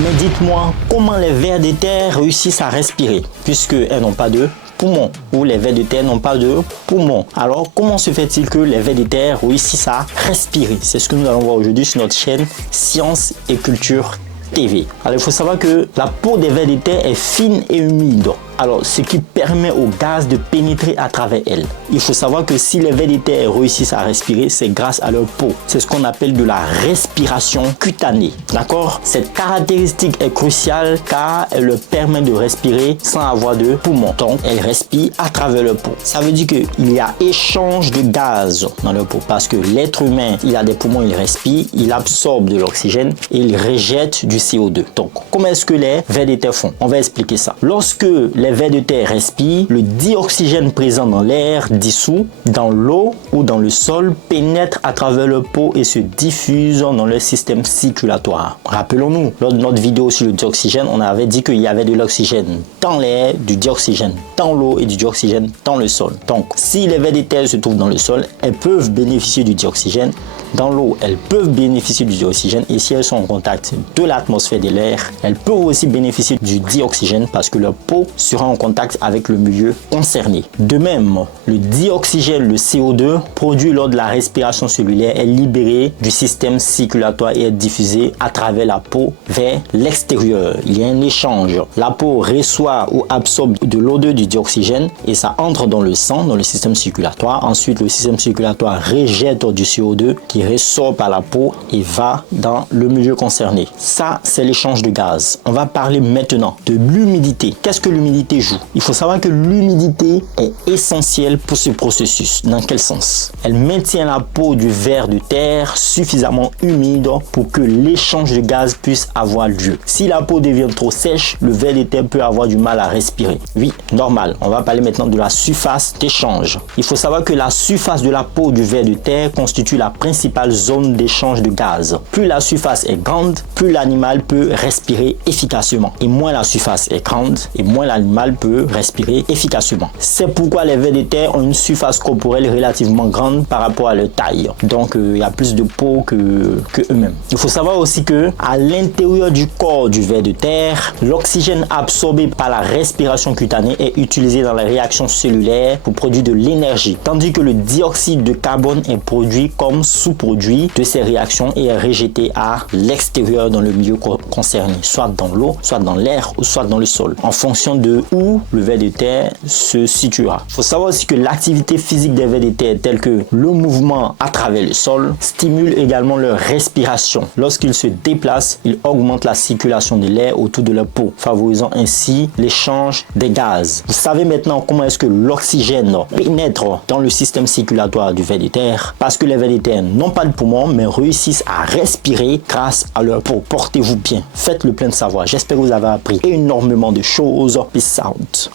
Mais dites-moi, comment les vers de terre réussissent à respirer, puisqu'elles n'ont pas de poumons, ou les vers de terre n'ont pas de poumons. Alors, comment se fait-il que les vers de terre réussissent à respirer? C'est ce que nous allons voir aujourd'hui sur notre chaîne Science et Culture TV. Alors, il faut savoir que la peau des vers de terre est fine et humide. Alors, ce qui permet au gaz de pénétrer à travers elle. Il faut savoir que si les vers de terre réussissent à respirer, c'est grâce à leur peau. C'est ce qu'on appelle de la respiration cutanée. D'accord? Cette caractéristique est cruciale car elle leur permet de respirer sans avoir de poumons. Donc, elles respirent à travers leur peau. Ça veut dire qu'il y a échange de gaz dans leur peau parce que l'être humain, il a des poumons, il respire, il absorbe de l'oxygène et il rejette du CO2. Donc, comment est-ce que les vers de terre font? On va expliquer ça. Lorsque les vers de terre respirent, le dioxygène présent dans l'air dissous, dans l'eau ou dans le sol pénètre à travers leur peau et se diffuse dans leur système circulatoire. Rappelons-nous, lors de notre vidéo sur le dioxygène, on avait dit qu'il y avait de l'oxygène dans l'air, du dioxygène dans l'eau et du dioxygène dans le sol. Donc, si les vers de terre se trouvent dans le sol, elles peuvent bénéficier du dioxygène. Dans l'eau, elles peuvent bénéficier du dioxygène et si elles sont en contact de l'atmosphère de l'air, elles peuvent aussi bénéficier du dioxygène parce que leur peau sera en contact avec le milieu concerné. De même, le dioxygène, le CO2, produit lors de la respiration cellulaire est libéré du système circulatoire et est diffusé à travers la peau vers l'extérieur. Il y a un échange. La peau reçoit ou absorbe de l'odeur du dioxygène et ça entre dans le sang, dans le système circulatoire. Ensuite, le système circulatoire rejette du CO2 qui ressort par la peau et va dans le milieu concerné. Ça, c'est l'échange de gaz. On va parler maintenant de l'humidité. Qu'est-ce que l'humidité joue? Il faut savoir que l'humidité est essentielle pour ce processus. Dans quel sens? Elle maintient la peau du ver de terre suffisamment humide pour que l'échange de gaz puisse avoir lieu. Si la peau devient trop sèche, le ver de terre peut avoir du mal à respirer. Oui, normal. On va parler maintenant de la surface d'échange. Il faut savoir que la surface de la peau du ver de terre constitue la principale zone d'échange de gaz. Plus la surface est grande, plus l'animal peut respirer efficacement. Et moins la surface est grande, et moins l'animal peut respirer efficacement. C'est pourquoi les vers de terre ont une surface corporelle relativement grande par rapport à leur taille. Donc, il y a plus de peau que eux-mêmes. Il faut savoir aussi que à l'intérieur du corps du ver de terre, l'oxygène absorbé par la respiration cutanée est utilisé dans la réaction cellulaire pour produire de l'énergie, tandis que le dioxyde de carbone est produit comme sous-produit de ces réactions et est rejeté à l'extérieur dans le milieu concerné, soit dans l'eau, soit dans l'air ou soit dans le sol, en fonction de où le ver de terre se situera. Il faut savoir aussi que l'activité physique des vers de terre, telle que le mouvement à travers le sol, stimule également leur respiration. Lorsqu'ils se déplacent, ils augmentent la circulation de l'air autour de leur peau, favorisant ainsi l'échange des gaz. Vous savez maintenant comment est-ce que l'oxygène pénètre dans le système circulatoire du ver de terre, parce que les vers de terre n'ont pas de poumons, mais réussissent à respirer grâce à leur peau. Portez-vous bien, faites le plein de savoir. J'espère que vous avez appris énormément de choses. Peace out.